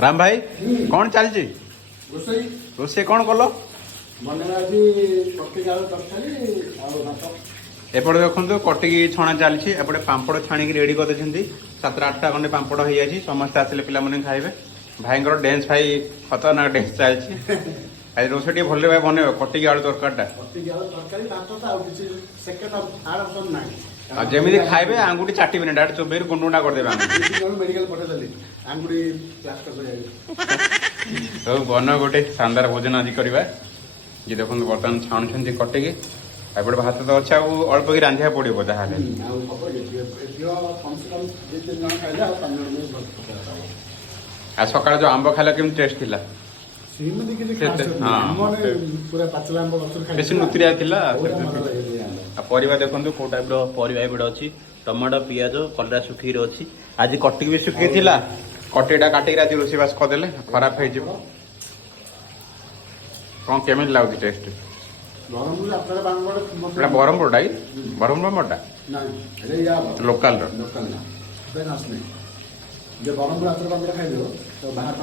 राम भाई कौन चलची रोसे कौन कल एपटे देखो कटिकी छणा चलती एपटे पापड़ छाणिक रेडी करदे 7-8टा खंडे पापड़ हो जाए समस्त आसिले पे खाइबे भाई डेन्स भाई खतरनाक डेन्स चलती आज रोसे टे भल भाई बनइब कटिकी आलू तरकारीटा जमी खाइबे आंगुठी चाटिबे डायरेक्ट चोबेर गुंडुंडा करदेबे तो बन गोटे शानदार भोजन आज करवा ये देखो बर्तमान छाणुंट कटिकी एपटे भात तो अच्छे अल्प की रांधिया पड़ो जहाँ आ सका जो आंब खाला केम टेस्ट थिला बेसी नुतरिया थिला परिवा देखो कौ टाइप परिवा एपटे अच्छी टमाटो पियाज कलरा सुखी अच्छी आज कटिक भी सुखी थिला कटिटा काटिक आज रोषेबास करदे खराब हो कौन केमी लगुच टेस्ट बरहमपुर बरहमपुर लोकल बरहमपुर खाई बाहर